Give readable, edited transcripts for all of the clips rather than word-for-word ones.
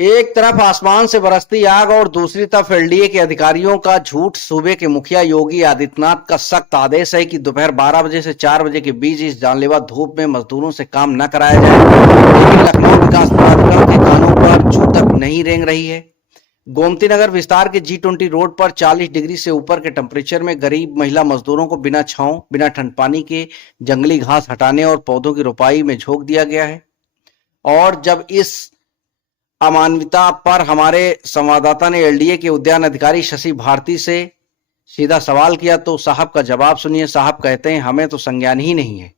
एक तरफ आसमान से बरसती आग और दूसरी तरफ एलडीए के अधिकारियों का झूठ। सूबे के मुखिया योगी आदित्यनाथ का सख्त आदेश है कि दोपहर 12 बजे से 4 बजे के बीच इस जानलेवा धूप में मजदूरों से काम न कराया जाए, लेकिन लखनऊ विकास प्राधिकरण के कानों पर जू तक नहीं रेंग रही है। गोमती नगर विस्तार के G20 रोड पर 40 डिग्री से ऊपर के टेम्परेचर में गरीब महिला मजदूरों को बिना छांव, बिना ठंड पानी के जंगली घास हटाने और पौधों की रोपाई में झोंक दिया गया है। और जब इस अमानवियता पर हमारे संवाददाता ने एलडीए के उद्यान अधिकारी शशि भारती से सीधा सवाल किया तो साहब का जवाब सुनिए। साहब कहते हैं, हमें तो संज्ञान ही नहीं है।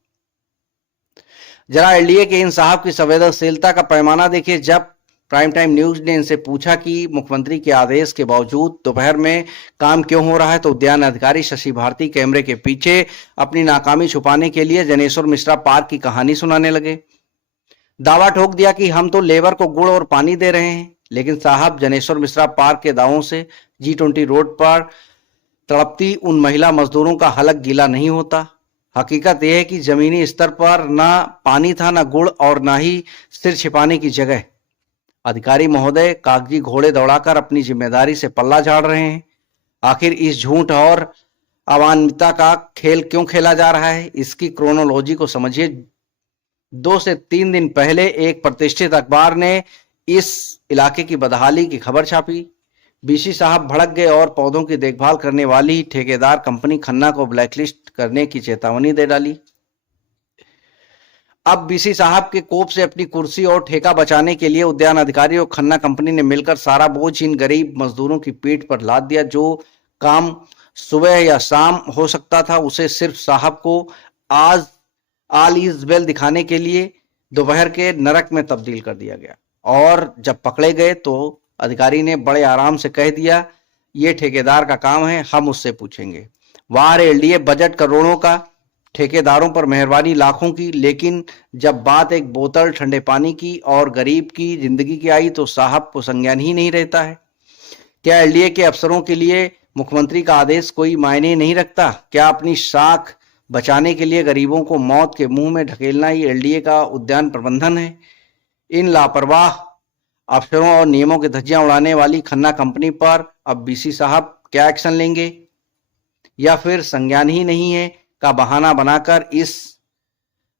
जरा एलडीए के इन साहब की संवेदनशीलता का पैमाना देखिए। जब प्राइम टाइम न्यूज ने इनसे पूछा कि मुख्यमंत्री के आदेश के बावजूद दोपहर में काम क्यों हो रहा है, तो उद्यान अधिकारी शशि भारती कैमरे के पीछे अपनी नाकामी छुपाने के लिए जनेश्वर मिश्रा पार्क की कहानी सुनाने लगे। दावा ठोक दिया कि हम तो लेबर को गुड़ और पानी दे रहे हैं। लेकिन साहब, जनेश्वर मिश्रा पार्क के दावों से G20 रोड पर तड़पती उन महिला मजदूरों का हलक गीला नहीं होता। हकीकत यह है कि जमीनी स्तर पर ना पानी था, ना गुड़ और ना ही सिर छिपाने की जगह। अधिकारी महोदय कागजी घोड़े दौड़ाकर अपनी जिम्मेदारी से पल्ला झाड़ रहे हैं। आखिर इस झूठ और अमानवियता का खेल क्यों खेला जा रहा है, इसकी क्रोनोलॉजी को समझिए। 2 से 3 दिन पहले एक प्रतिष्ठित अखबार ने इस इलाके की बदहाली की खबर छापी। बीसी साहब भड़क गए और पौधों की देखभाल करने वाली ठेकेदार कंपनी खन्ना को ब्लैकलिस्ट करने की चेतावनी दे डाली। अब बीसी साहब के कोप से अपनी कुर्सी और ठेका बचाने के लिए उद्यान अधिकारी और खन्ना कंपनी ने मिलकर सारा बोझ इन गरीब मजदूरों की पीठ पर लाद दिया। जो काम सुबह या शाम हो सकता था, उसे सिर्फ साहब को आज ऑल इज वेल दिखाने के लिए दोपहर के नरक में तब्दील कर दिया गया। और जब पकड़े गए तो अधिकारी ने बड़े आराम से कह दिया, ये ठेकेदार का काम है, हम उससे पूछेंगे। वाह रे एलडीए, बजट करोड़ों का, ठेकेदारों पर मेहरबानी लाखों की, लेकिन जब बात एक बोतल ठंडे पानी की और गरीब की जिंदगी की आई तो साहब को संज्ञान ही नहीं रहता है। क्या एलडीए के अफसरों के लिए मुख्यमंत्री का आदेश कोई मायने नहीं रखता? क्या अपनी साख बचाने के लिए गरीबों को मौत के मुंह में ढकेलना ही एलडीए का उद्यान प्रबंधन है? इन लापरवाह अफसरों और नियमों की धज्जियां उड़ाने वाली खन्ना कंपनी पर अब बीसी साहब क्या एक्शन लेंगे, या फिर संज्ञान ही नहीं है का बहाना बनाकर इस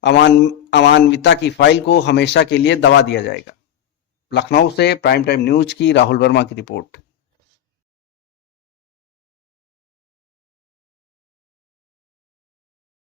अमानवियता की फाइल को हमेशा के लिए दबा दिया जाएगा? लखनऊ से प्राइम टाइम न्यूज की राहुल वर्मा की रिपोर्ट।